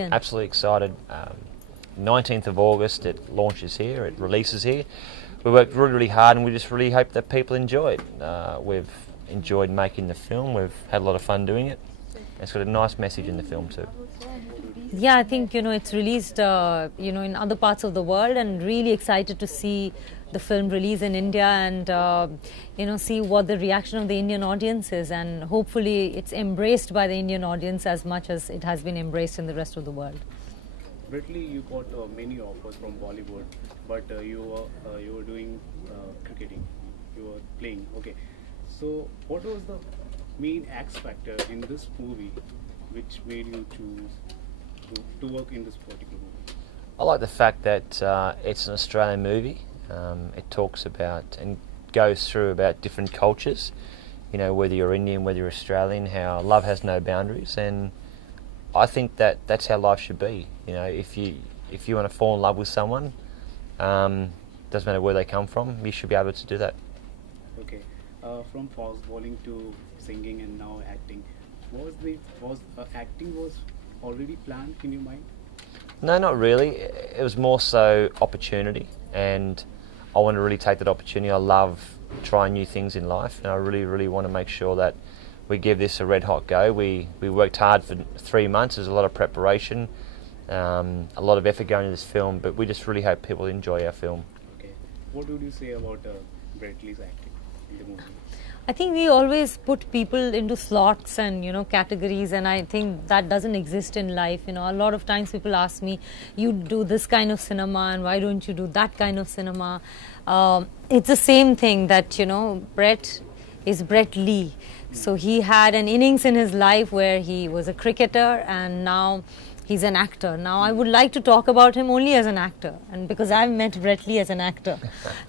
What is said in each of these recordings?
Unindian. Absolutely excited. 19th of August it launches here, it releases here. We worked really, really hard and we just really hope that people enjoy it. We've enjoyed making the film, we've had a lot of fun doing it. It's got a nice message in the film too. Yeah, I think, it's released, in other parts of the world, and really excited to see the film release in India and, see what the reaction of the Indian audience is, and hopefully it's embraced by the Indian audience as much as it has been embraced in the rest of the world. Bradley, you got many offers from Bollywood, but you were doing cricketing, you were playing. Okay, so what was the main X factor in this movie which made you choose to work in this particular movie? I like the fact that it's an Australian movie. It talks about and goes through about different cultures, whether you're Indian, whether you're Australian, how love has no boundaries, and I think that that's how life should be. If you want to fall in love with someone, doesn't matter where they come from, you should be able to do that. Okay, from fast bowling to singing and now acting, acting was already planned in your mind? No, not really. It was more so opportunity, and I want to really take that opportunity. I love trying new things in life, and I really, really want to make sure that we give this a red hot go. We worked hard for 3 months. There's a lot of preparation, a lot of effort going into this film, but we just really hope people enjoy our film. Okay. What would you say about Bradley's acting in the movie? I think we always put people into slots and categories, and I think that doesn't exist in life. A lot of times people ask me, you do this kind of cinema and why don't you do that kind of cinema? It's the same thing that Brett is Brett Lee. So he had an innings in his life where he was a cricketer and now he's an actor. Now I would like to talk about him only as an actor, and because I've met Brett Lee as an actor.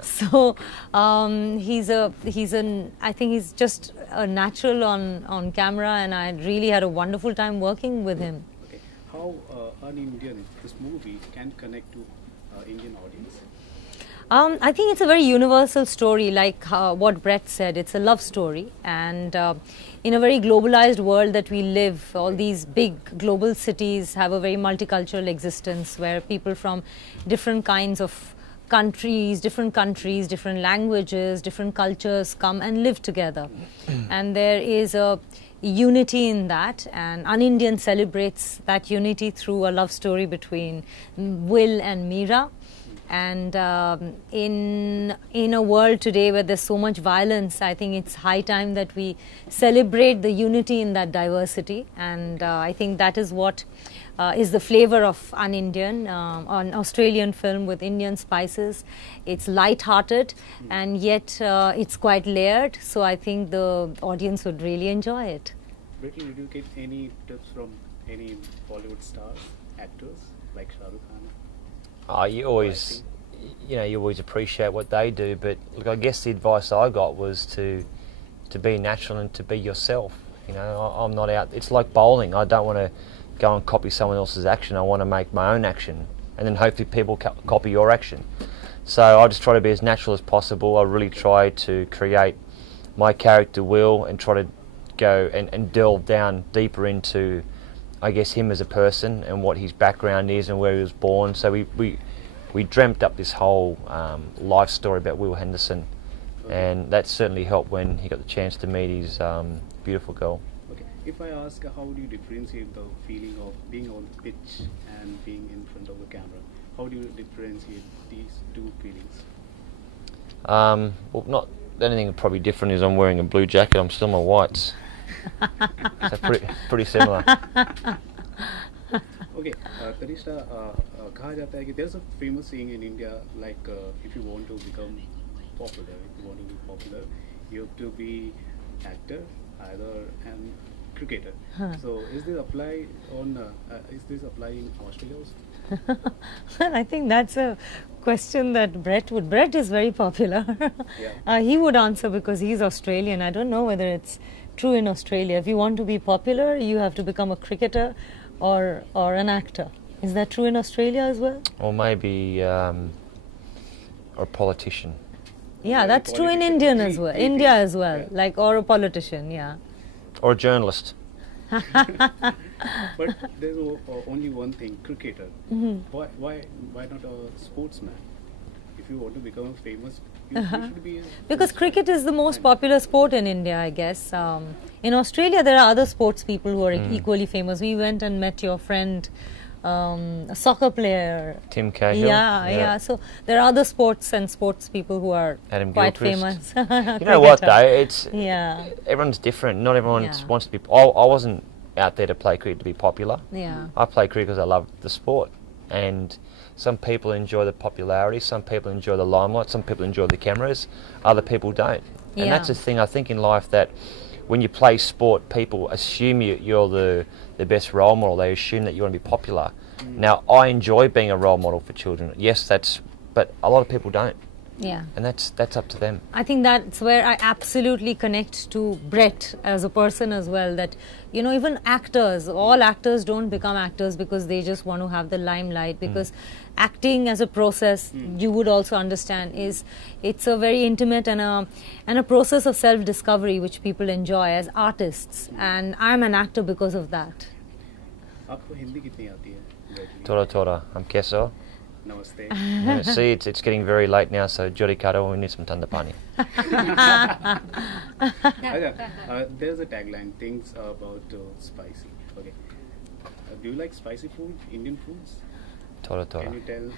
So I think he's just a natural on camera, and I really had a wonderful time working with him. Okay. How Unindian this movie can connect to Indian audience? I think it's a very universal story, like what Brett said. It's a love story, and in a very globalized world that we live, all these big global cities have a very multicultural existence where people from different kinds of countries, different languages, different cultures come and live together. And there is a unity in that, and Unindian celebrates that unity through a love story between Will and Meera. And in a world today where there's so much violence, I think it's high time that we celebrate the unity in that diversity. And I think that is what is the flavor of Unindian, an Australian film with Indian spices. It's light-hearted and yet it's quite layered. So I think the audience would really enjoy it. Bradley, did you get any tips from any Bollywood stars, actors like Shah Rukh Khan? You always appreciate what they do, but look, I guess the advice I got was to be natural and to be yourself. I'm not out. It's like bowling. I don't want to go and copy someone else's action. I want to make my own action, and then hopefully people copy your action. So I just try to be as natural as possible. I really try to create my character Will and try to go and delve down deeper into, I guess, him as a person and what his background is and where he was born. So we dreamt up this whole life story about Will Henderson, and that certainly helped when he got the chance to meet his beautiful girl. Okay, if I ask how do you differentiate the feeling of being on the pitch and being in front of the camera, how do you differentiate these two feelings? Well, not anything probably different is I'm wearing a blue jacket. I'm still in my whites. So pretty similar. Okay, Tanishatha, कहा जाता है कि there's a famous saying in India like if you want to become popular, you have to be actor, either and cricketer. So is this apply in Australia also? Well, I think that's a question that Brett is very popular. Yeah. He would answer because he's Australian. I don't know whether it's true in Australia. If you want to be popular, you have to become a cricketer or an actor. Is that true in Australia as well? Or maybe a politician. Yeah, that's true in India as well. Yeah. Like, or a politician, yeah. Or a journalist. But there's only one thing: cricketer. Why not a sportsman? If you want to become famous, you should be. Because cricket is the most popular sport in India, I guess. In Australia, there are other sports people who are equally famous. We went and met your friend, a soccer player. Tim Cahill. Yeah. So there are other sports and sports people who are Adam quite Gilchrist. famous. You know what though? It's Yeah. everyone's different. Not everyone Yeah. wants to be. I wasn't out there to play cricket to be popular. Yeah. I play cricket because I love the sport, and some people enjoy the popularity, some people enjoy the limelight, some people enjoy the cameras, other people don't. And Yeah. that's the thing I think in life, that when you play sport, people assume you're the best role model. They assume that you want to be popular. Now, I enjoy being a role model for children. Yes, but a lot of people don't. Yeah. And that's up to them. I think that's where I absolutely connect to Brett as a person as well, that, you know, even actors, all actors don't become actors because they just want to have the limelight, because acting as a process, you would also understand, it's a very intimate and a process of self-discovery which people enjoy as artists, and I'm an actor because of that. आपको हिंदी कितनी आती है? Tora, I'm Keso. Namaste. Yeah, see, it's getting very late now, so Jodi Karo, we need some tanda pani. There's a tagline, things about spicy. Okay. Do you like spicy food, Indian foods? Tora. Can you tell?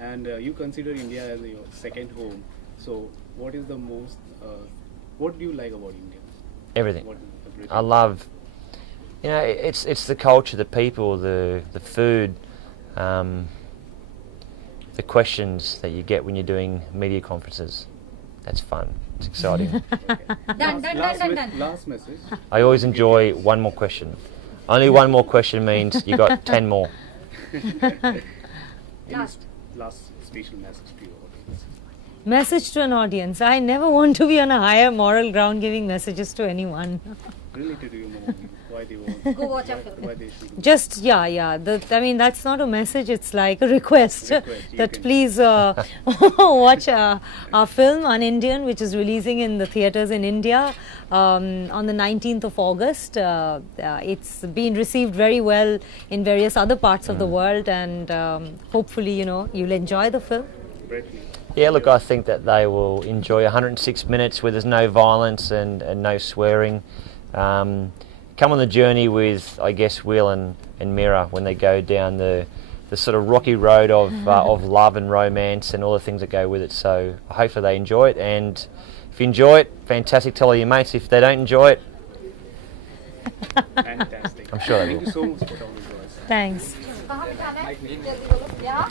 And you consider India as your second home. So, what is the most? What do you like about India? Everything. What is the I love, you know, it's the culture, the people, the food, the questions that you get when you're doing media conferences. That's fun. It's exciting. Last message. I always enjoy one more question. Only one more question means you got 10 more. Last special message to your audience. Message to an audience. I never want to be on a higher moral ground giving messages to anyone. Related to your movie, why they want? Go watch a film. Why they should? Just, yeah. I mean, that's not a message, it's like a request You that can- please watch our film, Unindian, which is releasing in the theatres in India on the 19th of August. It's been received very well in various other parts of the world, and hopefully, you know, you'll enjoy the film. Bradley. Yeah, look, I think that they will enjoy 106 minutes where there's no violence and no swearing. Come on the journey with, I guess, Will and Mira when they go down the sort of rocky road of love and romance and all the things that go with it. So hopefully they enjoy it, and if you enjoy it, fantastic, tell all your mates. If they don't enjoy it, Fantastic. I'm sure they Thank will. you so much for talking to us. Thanks. कहाँ पे जाना है? जल्दी बोलो। यहाँ?